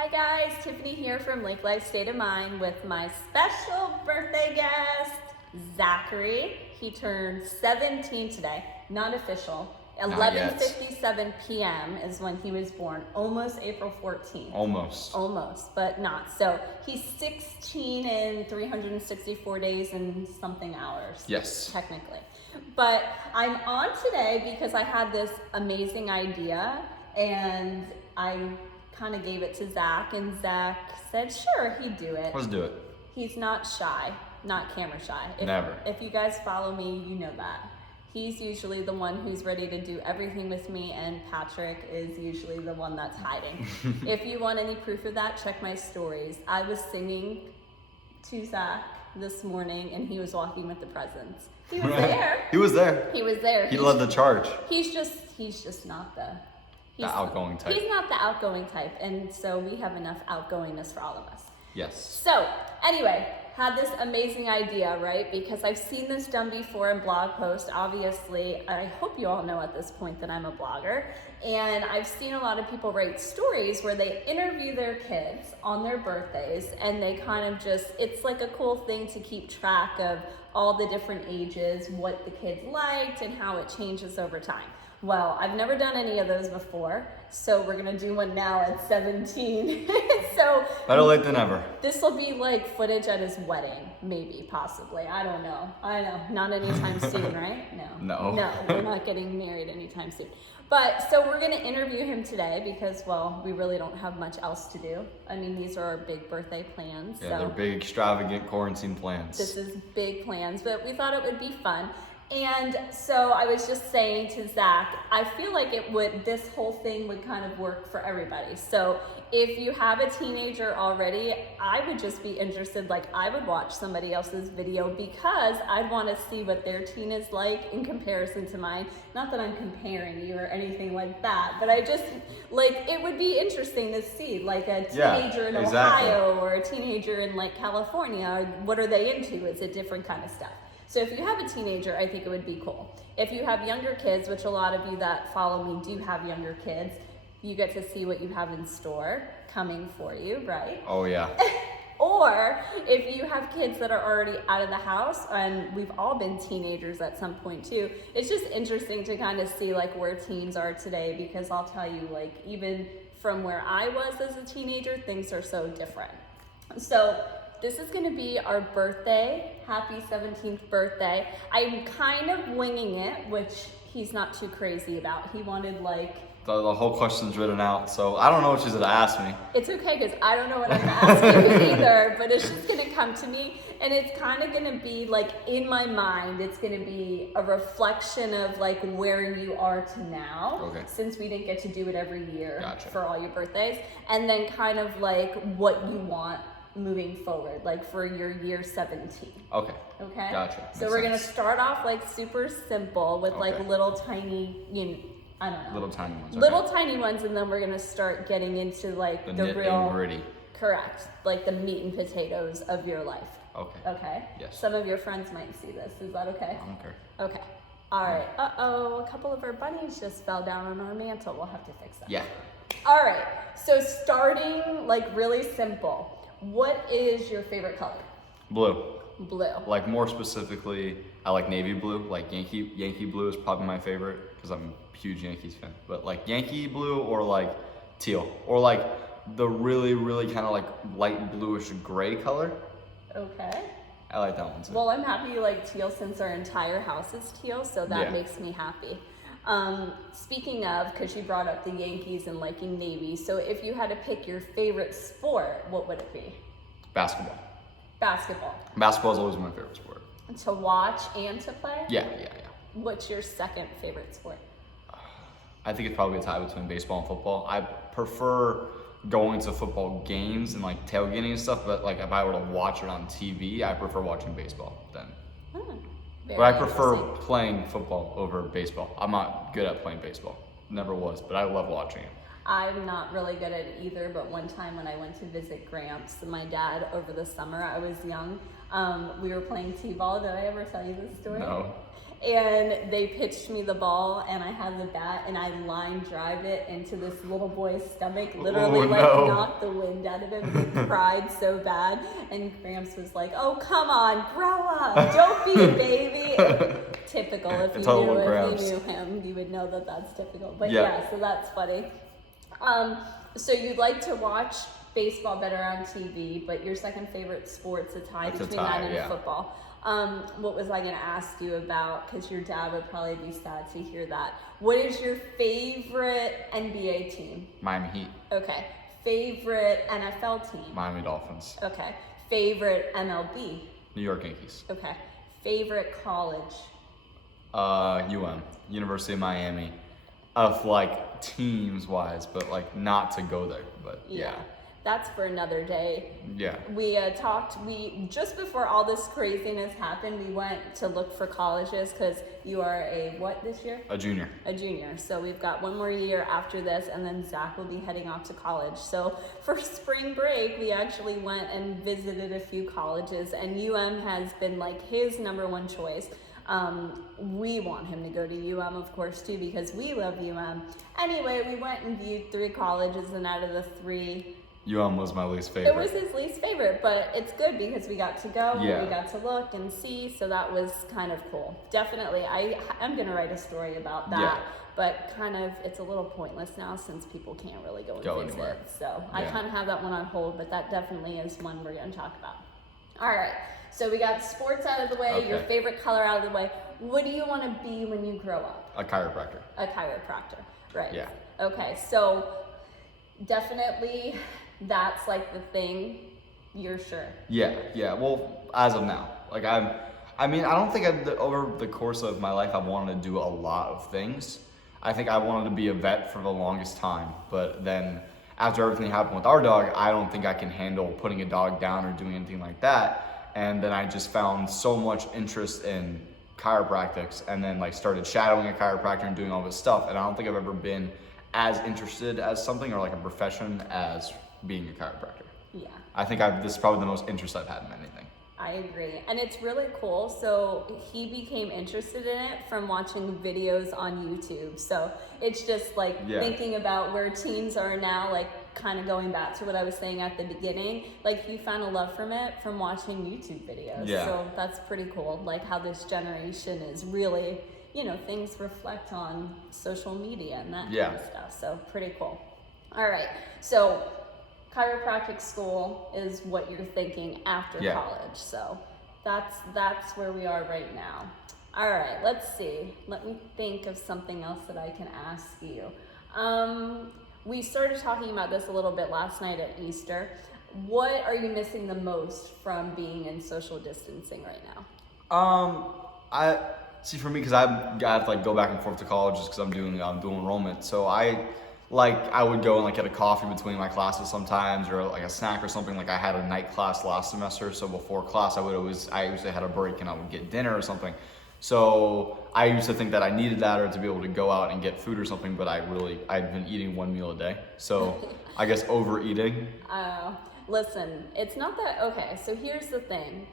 Hi guys, Tiffany here from Lake Life State of Mind with my special birthday guest, Zachary. He turned 17 today, not official. 11:57 p.m. is when he was born, almost April 14th. Almost, but not. So he's 16 in 364 days and something hours. Yes. Technically. But I'm on today because I had this amazing idea and I kind of gave it to Zach, and Zach said sure, he'd do it. Let's do it. He's not shy, not camera shy. Never. If you guys follow me, you know that. He's usually the one who's ready to do everything with me, and Patrick is usually the one that's hiding. If you want any proof of that, check my stories. I was singing to Zach this morning and he was walking with the presents. He was there. He was there. He was there. He led the charge. He's just not the outgoing type. He's not the outgoing type, and so we have enough outgoingness for all of us. Yes. So, anyway, had this amazing idea, right? Because I've seen this done before in blog posts. Obviously, I hope you all know at this point that I'm a blogger. And I've seen a lot of people write stories where they interview their kids on their birthdays, and they kind of just, it's like a cool thing to keep track of all the different ages, what the kids liked, and how it changes over time. Well, I've never done any of those before, so we're gonna do one now at 17. So better late than never. This will be like footage at his wedding, maybe, possibly. I don't know. Not anytime soon, right? No, we're not getting married anytime soon. But so we're gonna interview him today because, well, we really don't have much else to do. I mean, these are our big birthday plans. Yeah, they're big, extravagant quarantine plans. This is big plans, but we thought it would be fun. And so I was just saying to Zach, I feel like this whole thing would kind of work for everybody. So if you have a teenager already, I would just be interested, like I would watch somebody else's video because I'd want to see what their teen is like in comparison to mine. Not that I'm comparing you or anything like that, but I just, like, it would be interesting to see, like a teenager in Ohio or a teenager in like California, what are they into? It's a different kind of stuff. So if you have a teenager, I think it would be cool. If you have younger kids, which a lot of you that follow me do have younger kids, you get to see what you have in store coming for you, right? Oh yeah. Or if you have kids that are already out of the house, and we've all been teenagers at some point too, it's just interesting to kind of see like where teens are today, because I'll tell you, like, even from where I was as a teenager, things are so different. So this is gonna be our birthday, happy 17th birthday. I'm kind of winging it, which he's not too crazy about. He wanted like... The whole question's written out, so I don't know what she's gonna ask me. It's okay, because I don't know what I'm asking either, but it's just gonna come to me, and it's kind of gonna be like, in my mind, it's gonna be a reflection of like where you are to now, since we didn't get to do it every year for all your birthdays, and then kind of like what you want moving forward, like for your year 17. Okay. So Gotcha. Makes we're sense. gonna start off like super simple with like little tiny, I don't know. Little tiny ones. Little tiny ones, and then we're gonna start getting into like the real gritty. Correct. Like the meat and potatoes of your life. Okay. Yes. Some of your friends might see this. Is that okay? I don't care. Okay. All right. Uh-oh, a couple of our bunnies just fell down on our mantle. We'll have to fix that. Yeah. All right. So starting like really simple. What is your favorite color? Blue. Blue. Like more specifically, I like navy blue. Like Yankee blue is probably my favorite because I'm a huge Yankees fan. But like Yankee blue or like teal or like the really, really kind of like light bluish gray color. Okay. I like that one too. Well, I'm happy you like teal since our entire house is teal, so that makes me happy. Speaking of, because you brought up the Yankees and liking Navy, so if you had to pick your favorite sport, what would it be? Basketball. Basketball is always my favorite sport. To watch and to play? Yeah. What's your second favorite sport? I think it's probably a tie between baseball and football. I prefer going to football games and like tailgating and stuff, but like if I were to watch it on TV, I prefer watching baseball then. But I prefer playing football over baseball. I'm not good at playing baseball. Never was, but I love watching it. I'm not really good at it either, but one time when I went to visit Gramps, my dad, over the summer, I was young, we were playing t-ball. Did I ever tell you this story? No. and they pitched me the ball, and I had the bat, and I line drive it into this little boy's stomach, literally knocked the wind out of him, and he cried so bad, and Gramps was like, oh, come on, grow up, don't be a baby. Typical. If you knew him, you would know that that's typical. But yeah, so that's funny. So you'd like to watch baseball better on TV, but your second favorite sport's a tie between that and football. What was I going to ask you about? Because your dad would probably be sad to hear that. What is your favorite NBA team? Miami Heat. Okay. Favorite NFL team? Miami Dolphins. Okay. Favorite MLB? New York Yankees. Okay. Favorite college? University of Miami. Of like teams wise, but like not to go there. But yeah. That's for another day. Yeah. We just before all this craziness happened, we went to look for colleges because you are a what this year? A junior. A junior. So we've got one more year after this, and then Zach will be heading off to college. So for spring break, we actually went and visited a few colleges, and has been like his number one choice. We want him to go to of course, too, because we love Anyway, we went and viewed 3 colleges, and out of the 3, was my least favorite. It was his least favorite, but it's good because we got to go, and we got to look and see, so that was kind of cool. Definitely, I'm going to write a story about that, but kind of, it's a little pointless now since people can't really go visit. Anywhere. So I kind of have that one on hold, but that definitely is one we're going to talk about. All right, so we got sports out of the way, your favorite color out of the way. What do you want to be when you grow up? A chiropractor. A chiropractor, right. Yeah. Okay, so definitely that's like the thing, you're sure? Yeah, well, as of now. Like I don't think over the course of my life I wanted to do a lot of things. I think I wanted to be a vet for the longest time, but then after everything happened with our dog, I don't think I can handle putting a dog down or doing anything like that. And then I just found so much interest in chiropractics, and then like started shadowing a chiropractor and doing all this stuff. And I don't think I've ever been as interested as something or like a profession as being a chiropractor. Yeah. I think this is probably the most interest I've had in anything. I agree. And it's really cool. So he became interested in it from watching videos on YouTube. So it's just like thinking about where teens are now, like kind of going back to what I was saying at the beginning. Like he found a love from it from watching YouTube videos. Yeah. So that's pretty cool. Like how this generation is really, things reflect on social media and that kind of stuff. So pretty cool. All right. So chiropractic school is what you're thinking after college. So that's where we are right now. All right, let's see. Let me think of something else that I can ask you. We started talking about this a little bit last night at Easter. What are you missing the most from being in social distancing right now? I see, for me, because I have to like go back and forth to college just because I'm doing dual enrollment. So I would go and like get a coffee between my classes sometimes, or like a snack or something. Like I had a night class last semester, so before class I usually had a break and I would get dinner or something. So I used to think that I needed that or to be able to go out and get food or something, but I'd been eating 1 meal a day. So I guess overeating. Listen, it's not that, okay, so here's the thing.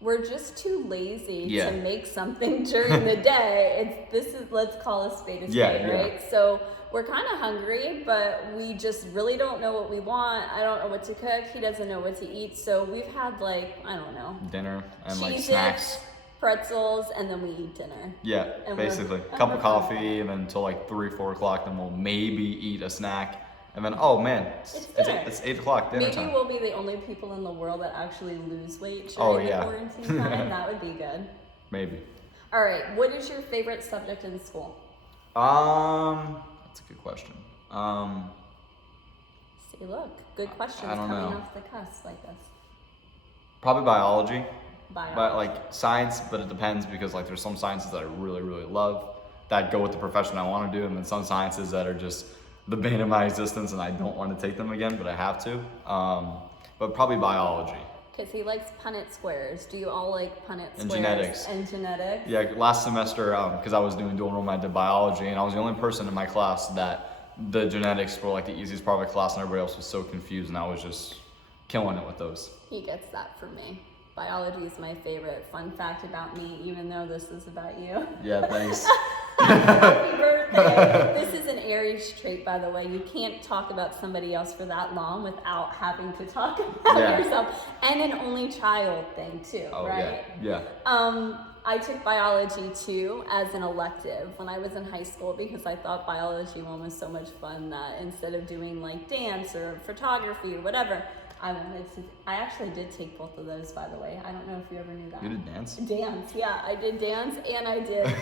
We're just too lazy to make something during the day. Let's call a spade a spade, right? So we're kind of hungry, but we just really don't know what we want. I don't know what to cook. He doesn't know what to eat. So we've had dinner and like Cheez-Its, snacks, pretzels, and then we eat dinner. Yeah, and basically. A cup of coffee, and then until like 3, 4 o'clock, then we'll maybe eat a snack. And then, oh man, it's 8 o'clock, dinner time. Maybe we'll be the only people in the world that actually lose weight during the quarantine time. That would be good. Maybe. All right, what is your favorite subject in school? That's a good question. See, look, good questions coming off the cusp like this. Probably biology. But like science, but it depends because like there's some sciences that I really, really love that go with the profession I want to do, and then some sciences that are just the bane of my existence and I don't want to take them again, but I have to. But probably biology. Because he likes Punnett squares. Do you all like Punnett squares? And genetics. And genetics? Yeah, last semester, because I was doing dual enrollment, I did biology, and I was the only person in my class that the genetics were like the easiest part of my class, and everybody else was so confused, and I was just killing it with those. He gets that from me. Biology is my favorite. Fun fact about me, even though this is about you. Yeah, thanks. Happy birthday. This is an Aries trait, by the way. You can't talk about somebody else for that long without having to talk about yourself. And an only child thing too, right? Yeah. I took biology too as an elective when I was in high school because I thought biology one was so much fun that instead of doing like dance or photography or whatever, I actually did take both of those, by the way. I don't know if you ever knew that. You did dance? Dance, yeah. I did dance and I did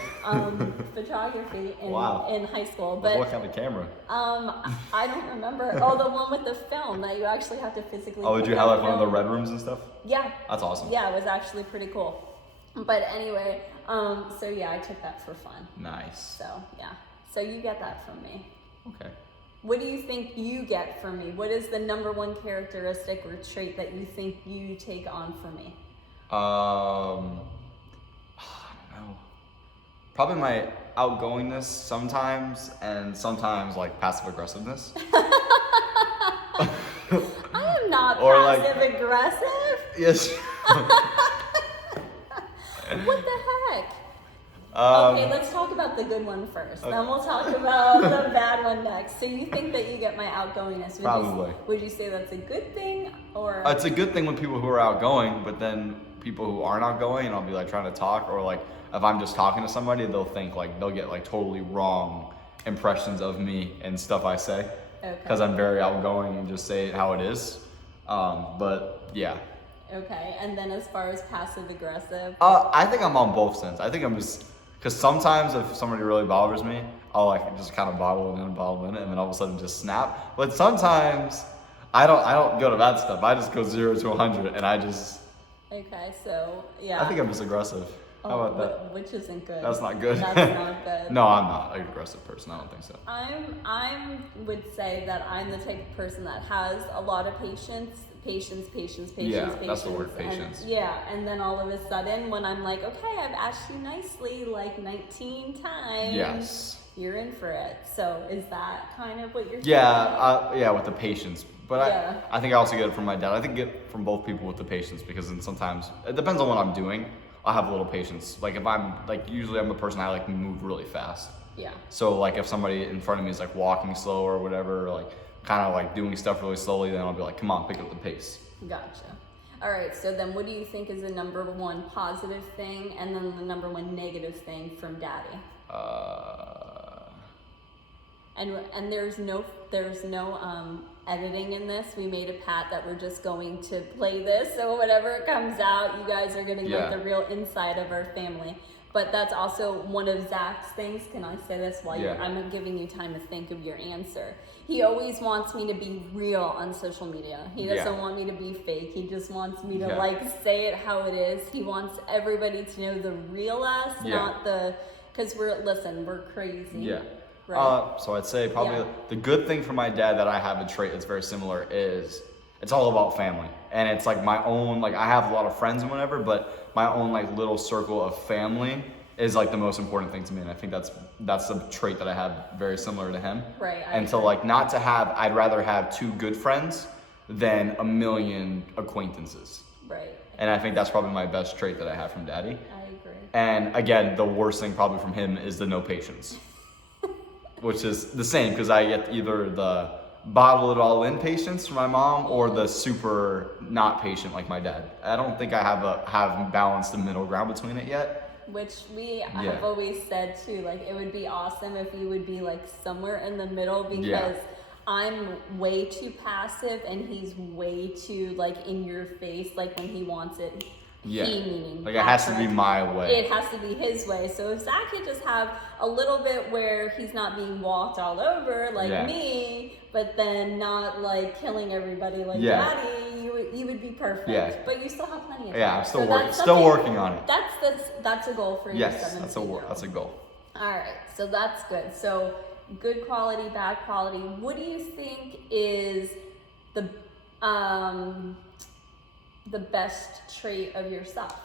photography in high school. But what kind of camera? I don't remember. Oh, the one with the film that you actually have to physically. Oh, did you have like one of the red rooms and stuff? Yeah. That's awesome. Yeah, it was actually pretty cool. But anyway, so yeah, I took that for fun. Nice. So yeah, so you get that from me. Okay. What do you think you get from me? What is the number one characteristic or trait that you think you take on from me? I don't know. Probably my outgoingness sometimes, and sometimes like passive aggressiveness. I am not Or passive aggressive. Yes. What the heck? Okay, let's talk about the good one first. Then we'll talk about the bad one next. So you think that you get my outgoingness? Probably. Would you say that's a good thing, or? It's a good thing with people who are outgoing, but then people who aren't outgoing, and I'll be like trying to talk, or like if I'm just talking to somebody, they'll think like they'll get like totally wrong impressions of me and stuff I say. Okay. Because I'm very outgoing and just say it how it is. But yeah. Okay, and then as far as passive aggressive? I think I'm on both sides. I think I'm just, because sometimes if somebody really bothers me, I'll like just kind of bottle it in, and then all of a sudden just snap. But sometimes I don't go to that stuff. I just go 0 to 100, and I just. Okay, so yeah. I think I'm just aggressive. How about that? Which isn't good. That's not good. That's not good. No, I'm not an aggressive person. I don't think so. I would say that I'm the type of person that has a lot of patience. Yeah, that's the word, patience. And then all of a sudden, when I'm like, okay, I've asked you nicely like 19 times. Yes. You're in for it. So is that kind of what you're saying? Yeah, with the patience. But Yeah. I think I also get it from my dad. I think I get it from both people with the patience, because then sometimes, it depends on what I'm doing. I have a little patience. Like if I'm, like usually I'm a person, I like move really fast. Yeah. So like if somebody in front of me is like walking slow or whatever, or like kind of like doing stuff really slowly, then I'll be like, come on, pick up the pace. Gotcha. All right, so then what do you think is the number one positive thing and then the number one negative thing from Daddy? And there's no editing in this. We made a pact that we're just going to play this, so whatever it comes out, you guys are gonna get the real inside of our family. But that's also one of Zach's things. Can I say this while I'm giving you time to think of your answer? He always wants me to be real on social media. He doesn't want me to be fake. He just wants me to like say it how it is. He wants everybody to know the real us, not the, because we're crazy. Yeah. Right. So I'd say probably the good thing for my dad that I have a trait that's very similar is it's all about family. And it's like my own, like I have a lot of friends and whatever, but my own like little circle of family is like the most important thing to me. And I think that's a trait that I have very similar to him. Right. And so like not to have, I'd rather have 2 good friends than a million acquaintances. Right. And I think that's probably my best trait that I have from Daddy. I agree. And again, the worst thing probably from him is the no patience. Which is the same, because I get either the bottle it all in patience from my mom or the super not patient like my dad. I don't think I have balanced the middle ground between it yet. Which we have always said too, like it would be awesome if you would be like somewhere in the middle, because I'm way too passive and he's way too like in your face, like when he wants it. Yeah. He meaning like it has to be my way. It has to be his way. So if Zach could just have a little bit where he's not being walked all over like me, but then not like killing everybody like Daddy, you would be perfect. Yeah. But you still have plenty of time. Yeah, I'm still working on it. That's a goal for you. Yes, that's a goal. All right, so that's good. So good quality, bad quality. What do you think is the best trait of yourself?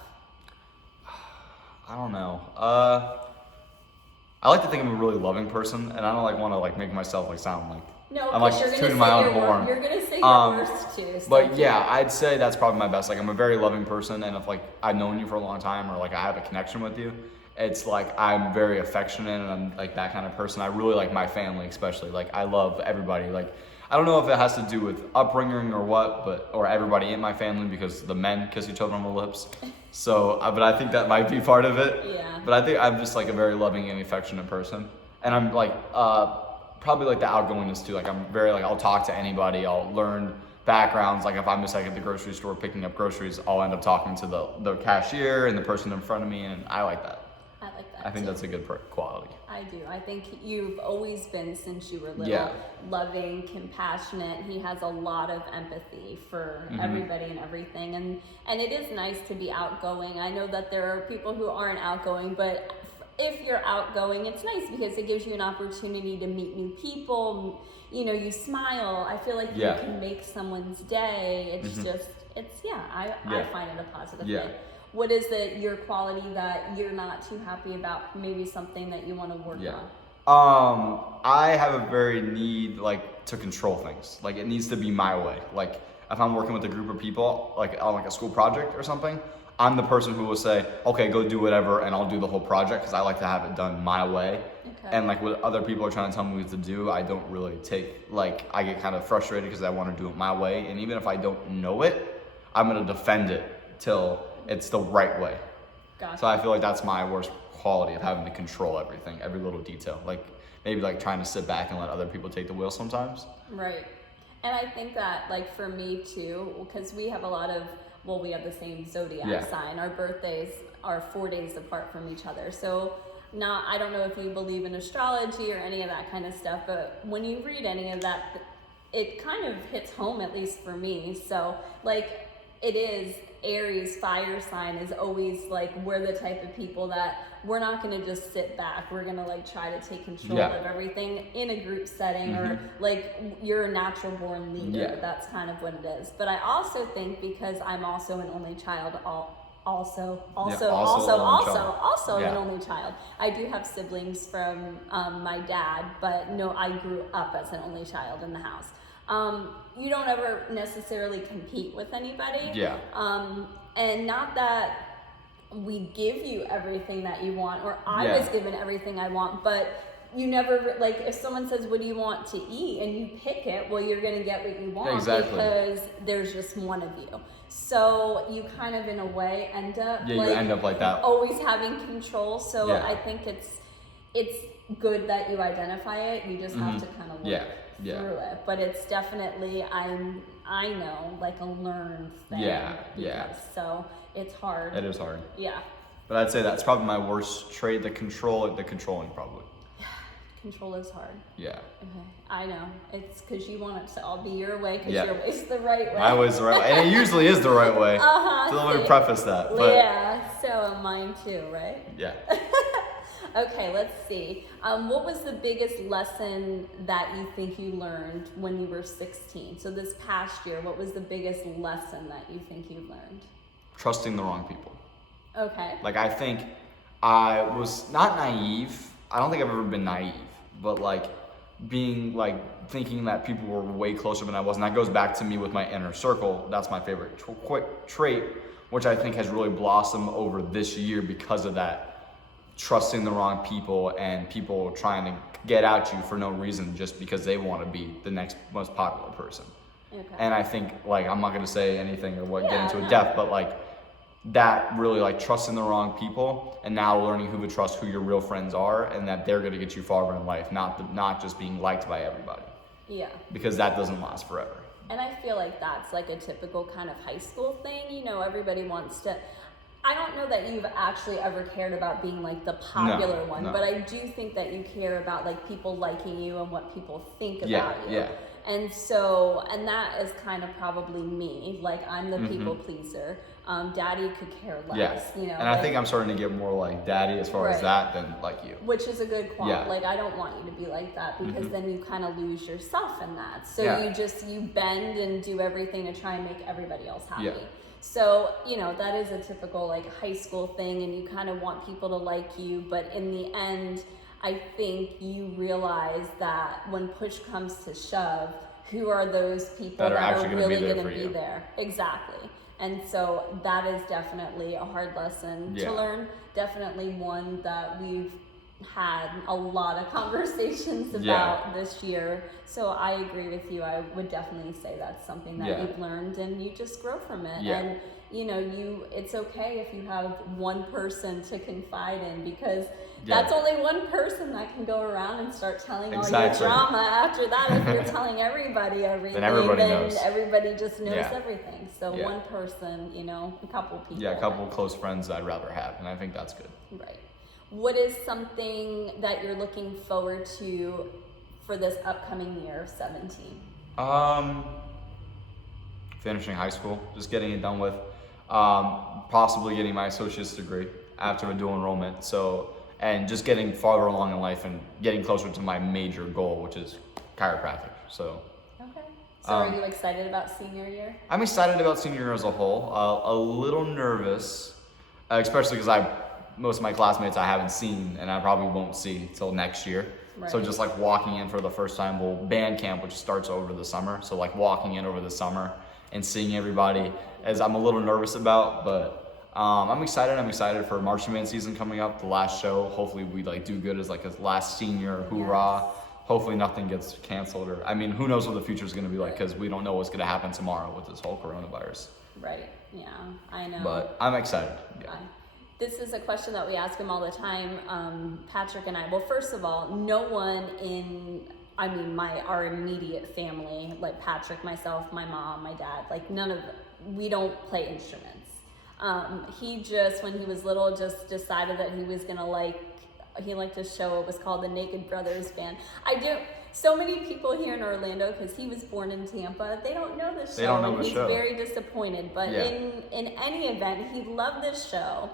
I don't know. I like to think I'm a really loving person, and I don't like want to like make myself like sound like No, I'm like you're gonna tooting say my own your horn. You're gonna say your worst too. So But yeah, I'd say that's probably my best. Like, I'm a very loving person, and if like I've known you for a long time, or like I have a connection with you, it's like I'm very affectionate, and I'm like that kind of person. I really like my family, especially. Like, I love everybody. Like, I don't know if it has to do with upbringing or what, or everybody in my family, because the men kiss each other on the lips. So, but I think that might be part of it. Yeah. But I think I'm just like a very loving and affectionate person, and I'm like probably like the outgoingness too. Like, I'm very like, I'll talk to anybody. I'll learn backgrounds. Like, if I'm just like at the grocery store picking up groceries, I'll end up talking to the cashier and the person in front of me, and I like that. I like that. I think too. that's a good quality. I do. I think you've always been, since you were little, Yeah. loving, compassionate. He has a lot of empathy for everybody and everything. And it is nice to be outgoing. I know that there are people who aren't outgoing, but if you're outgoing, it's nice because it gives you an opportunity to meet new people. You know, you smile. I feel like you can make someone's day. It's just, I find it a positive thing. What is your quality that you're not too happy about? Maybe something that you want to work on? I have a very need like to control things. Like, it needs to be my way. Like, if I'm working with a group of people, like on like a school project or something, I'm the person who will say, okay, go do whatever, and I'll do the whole project, because I like to have it done my way. Okay. And like what other people are trying to tell me what to do, I don't really I get kind of frustrated because I want to do it my way. And even if I don't know it, I'm going to defend it till it's the right way. Gotcha. So I feel like that's my worst quality, of having to control everything, every little detail. Like, maybe like trying to sit back and let other people take the wheel sometimes. Right. And I think that, like, for me too, because we have we have the same zodiac sign. Our birthdays are 4 days apart from each other. So I don't know if you believe in astrology or any of that kind of stuff, but when you read any of that, it kind of hits home, at least for me. So, like, it is Aries, fire sign, is always like, we're the type of people that we're not going to just sit back. We're going to like try to take control of everything in a group setting, or like, you're a natural born leader. Yeah. That's kind of what it is. But I also think, because I'm also an only child, also an only child. I do have siblings from my dad, but no, I grew up as an only child in the house. You don't ever necessarily compete with anybody. Yeah. And not that we give you everything that you want, or I was given everything I want, but you never, like, if someone says, what do you want to eat? And you pick it, well, you're going to get what you want, because there's just one of you. So you kind of, in a way, end up you end up like that, always having control. So I think it's good that you identify it. You just have to kind of work through it. But it's definitely, I know, like, a learned thing. So it's hard. It is hard. Yeah. But I'd say that's probably my worst trait, the controlling probably. Control is hard. Yeah. Okay. I know. It's because you want it to all be your way, because your way's the right way. My way's the right way. And it usually is the right way. So let me preface that. But so mine too, right? Yeah. Okay, let's see. What was the biggest lesson that you think you learned when you were 16? So this past year, what was the biggest lesson that you think you learned? Trusting the wrong people. Okay. Like, I think I was not naive. I don't think I've ever been naive, but like being like thinking that people were way closer than I was. And that goes back to me with my inner circle. That's my favorite trait, which I think has really blossomed over this year because of that. Trusting the wrong people, and people trying to get at you for no reason, just because they want to be the next most popular person. Okay. And I think, like, I'm not going to say anything or get into a depth, but like that really, like, trusting the wrong people, and now learning who to trust, who your real friends are, and that they're going to get you farther in life, not just being liked by everybody. Yeah. Because that doesn't last forever. And I feel like that's like a typical kind of high school thing. You know, everybody wants to. I don't know that you've actually ever cared about being like the popular one, but I do think that you care about like people liking you and what people think about you. Yeah. And so, and that is kind of probably me. Like, I'm the people pleaser. Daddy could care less, you know. And I think I'm starting to get more like daddy as far as that than like you. Which is a good quality. Like, I don't want you to be like that, because then you kind of lose yourself in that. So you bend and do everything to try and make everybody else happy. Yeah. So, you know, that is a typical like high school thing, and you kind of want people to like you, but in the end, I think you realize that when push comes to shove, who are those people that are really going to be there? Exactly. And so that is definitely a hard lesson to learn. Definitely one that we've had a lot of conversations about this year. So I agree with you. I would definitely say that's something that you've learned, and you just grow from it. And you know, it's okay if you have one person to confide in, because that's only one person that can go around and start telling all your drama. After that, if you're telling everybody everything, then everybody just knows everything. So one person, you know, a couple people. Yeah, a couple close friends I'd rather have, and I think that's good. Right. What is something that you're looking forward to for this upcoming year of 17? Finishing high school, just getting it done with. Possibly getting my associate's degree after a dual enrollment. So, and just getting farther along in life and getting closer to my major goal, which is chiropractic. So. Okay. So are you excited about senior year? I'm excited about senior year as a whole. A little nervous, especially because most of my classmates I haven't seen, and I probably won't see till next year. Right. So just like walking in for the first time, band camp, which starts over the summer. So like walking in over the summer and seeing everybody, as I'm a little nervous about, but I'm excited. I'm excited for marching band season coming up, the last show. Hopefully we like do good as like a last senior hoorah. Yes. Hopefully nothing gets canceled, or I mean, who knows what the future is going to be like, because we don't know what's going to happen tomorrow with this whole coronavirus. Right. Yeah, I know. But I'm excited. Yeah. This is a question that we ask him all the time, Patrick and I. Well, first of all, no one in, I mean, our immediate family, like Patrick, myself, my mom, my dad, like we don't play instruments. He just, when he was little, just decided that he was gonna he liked a show. It was called the Naked Brothers Band. So many people here in Orlando, because he was born in Tampa, they don't know this show. They don't know the show. He's very disappointed. But in any event, he loved this show.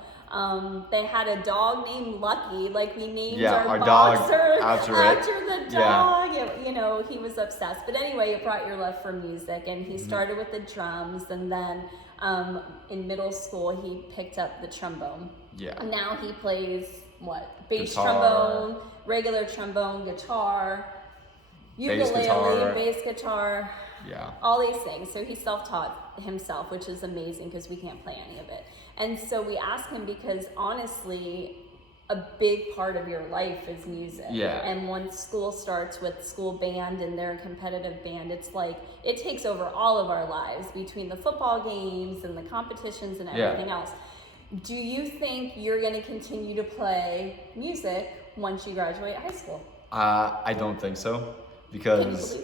They had a dog named Lucky, like we named our boxer after the dog. You know, he was obsessed. But anyway, it brought your love for music, and he started with the drums, and then in middle school he picked up the trombone. Yeah. And now he plays bass trombone, regular trombone, guitar, ukulele, bass guitar. Yeah. All these things. So he self-taught himself, which is amazing because we can't play any of it. And so we asked him because honestly, a big part of your life is music. Yeah. And once school starts with school band and their competitive band, it's like it takes over all of our lives between the football games and the competitions and everything else. Do you think you're going to continue to play music once you graduate high school? I don't think so, because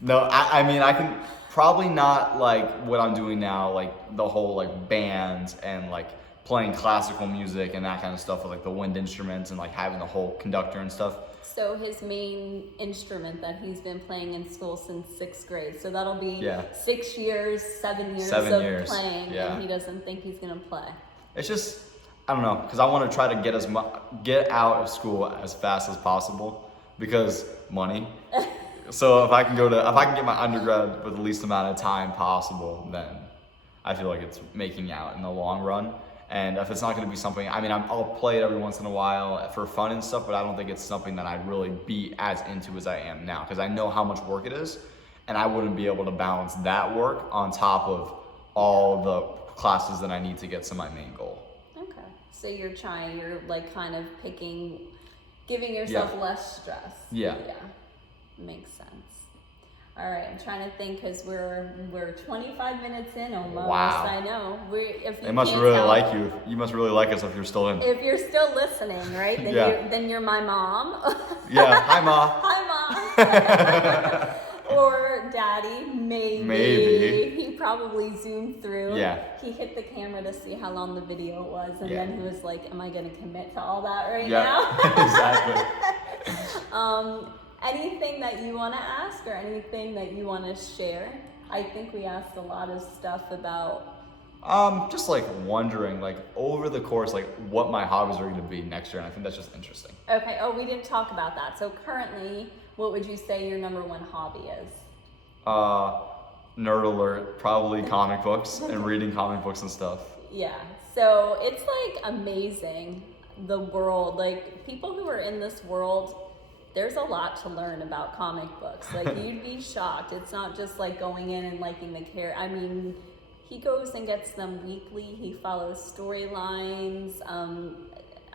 no, I mean, I can probably not like what I'm doing now, like the whole like band and like playing classical music and that kind of stuff with like the wind instruments and like having the whole conductor and stuff. So his main instrument that he's been playing in school since 6th grade. So that'll be 6 years, 7 years of playing, and he doesn't think he's going to play. It's just, I don't know, because I want to try to get out of school as fast as possible, because money. So if I can get my undergrad with the least amount of time possible, then I feel like it's making out in the long run. And if it's not going to be something, I mean, I'll play it every once in a while for fun and stuff, but I don't think it's something that I'd really be as into as I am now, because I know how much work it is, and I wouldn't be able to balance that work on top of all the classes that I need to get to my main goal. Okay. So you're like kind of giving yourself less stress. Yeah. Yeah. Makes sense. All right, I'm trying to think because we're 25 minutes in almost. Wow. I know. They must really like you. You must really like us if you're still in. If you're still listening, right? Then you're my mom. Yeah. Hi, Ma. Hi, Mom. Or Daddy, maybe. He probably zoomed through. Yeah. He hit the camera to see how long the video was, and then he was like, "Am I going to commit to all that right now?" Exactly. Anything that you want to ask or anything that you want to share? I think we asked a lot of stuff about. Just like wondering, like over the course, like what my hobbies are going to be next year, and I think that's just interesting. Okay. Oh, we didn't talk about that. So currently, what would you say your number one hobby is? Nerd alert, probably comic books and reading comic books and stuff. Yeah. So it's like amazing the world, like people who are in this world, there's a lot to learn about comic books. Like you'd be shocked. It's not just like going in and liking the character. I mean, he goes and gets them weekly. He follows storylines.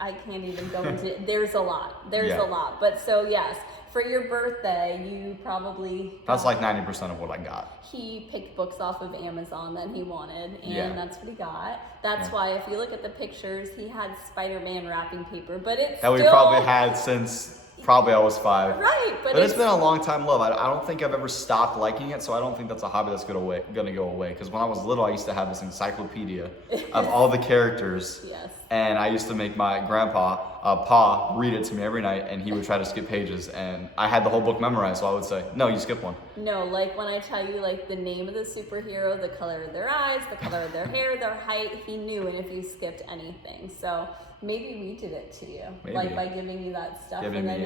I can't even go into it. There's a lot. There's a lot. But so yes, for your birthday, you probably That's like 90% of what I got. He picked books off of Amazon that he wanted, and that's what he got. That's why if you look at the pictures, he had Spider-Man wrapping paper, but it's that we still, probably had since probably I was 5. right. But it's been a long time love. I don't think I've ever stopped liking it, so I don't think that's a hobby that's gonna go away. Because when I was little, I used to have this encyclopedia of all the characters. Yes. And I used to make my grandpa, Pa, read it to me every night, and he would try to skip pages. And I had the whole book memorized, so I would say, no, you skip one. No, like when I tell you like the name of the superhero, the color of their eyes, the color of their hair, their height, he knew, and if you skipped anything. So maybe we did it to you, like by giving you that stuff, and then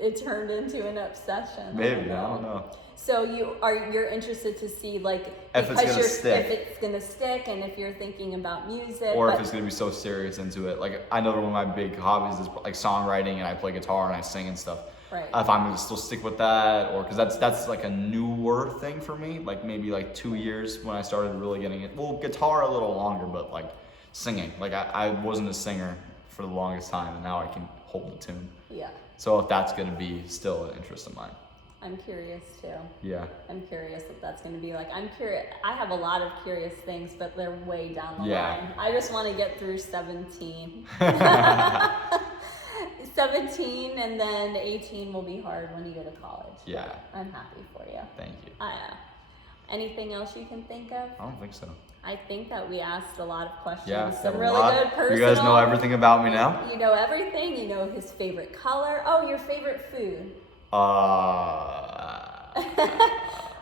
it turned into an obsession. Maybe, I don't know. So you're interested to see like if it's gonna stick, and if you're thinking about music, or if it's gonna be so serious into it. Like I know that one of my big hobbies is like songwriting, and I play guitar and I sing and stuff. Right. If I'm gonna still stick with that, or because that's like a newer thing for me. Like maybe like 2 years when I started really getting it. Well, guitar a little longer, but like singing. Like I wasn't a singer for the longest time, and now I can hold a tune. Yeah. So if that's gonna be still an interest of mine. I'm curious too. Yeah. I'm curious what that's going to be like. I'm curious. I have a lot of curious things, but they're way down the line. I just want to get through 17. 17 and then 18 will be hard when you go to college. Yeah. I'm happy for you. Thank you. Anything else you can think of? I don't think so. I think that we asked a lot of questions. Yeah, some really good personal. You guys know everything about me now? You know everything. You know his favorite color. Oh, your favorite food.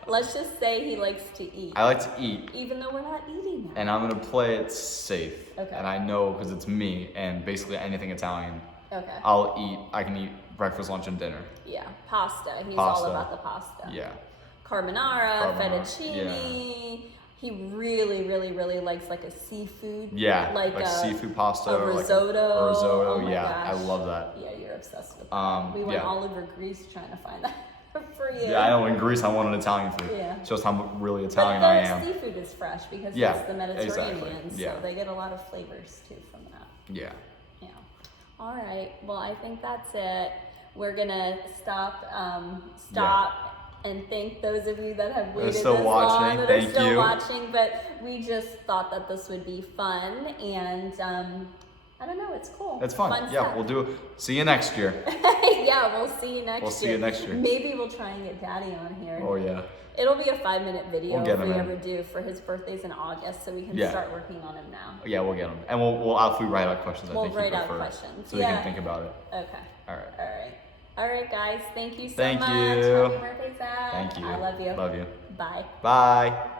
Let's just say he likes to eat. I like to eat. Even though we're not eating now. And I'm going to play it safe. Okay. And I know because it's me and basically anything Italian. Okay. I can eat breakfast, lunch, and dinner. Yeah. Pasta. He's all about the pasta. Yeah. Carbonara. Fettuccine. Yeah. He really, really, really likes like a seafood. Yeah. Like a seafood pasta. A risotto. Like a risotto. Oh my gosh. I love that. Yeah, you're obsessed with that. We went all over Greece trying to find that for you. Yeah, I know. In Greece, I wanted Italian food. Yeah. Shows how really Italian but I am. Seafood is fresh because it's the Mediterranean, exactly. so they get a lot of flavors too from that. Yeah. Yeah. All right. Well, I think that's it. We're gonna stop. And thank those of you that have waited still this watching. long, that Thank are still you. watching. But we just thought that this would be fun, and I don't know, it's cool. It's fun. Yeah, stuff. we'll do it. See you next year. Yeah, we'll see you next year. We'll see you next year. Maybe we'll try and get Daddy on here. Oh yeah. It'll be a 5-minute video We'll get if we him in. ever do for his birthday's in August, so we can start working on him now. Yeah, we'll get them, and we'll write out questions. We'll I think write you out prefer, questions. so we can think about it. Okay. All right. All right, guys. Thank you so Thank much. you. Happy birthday, Zach. Thank you. I love you. Love you. Bye. Bye.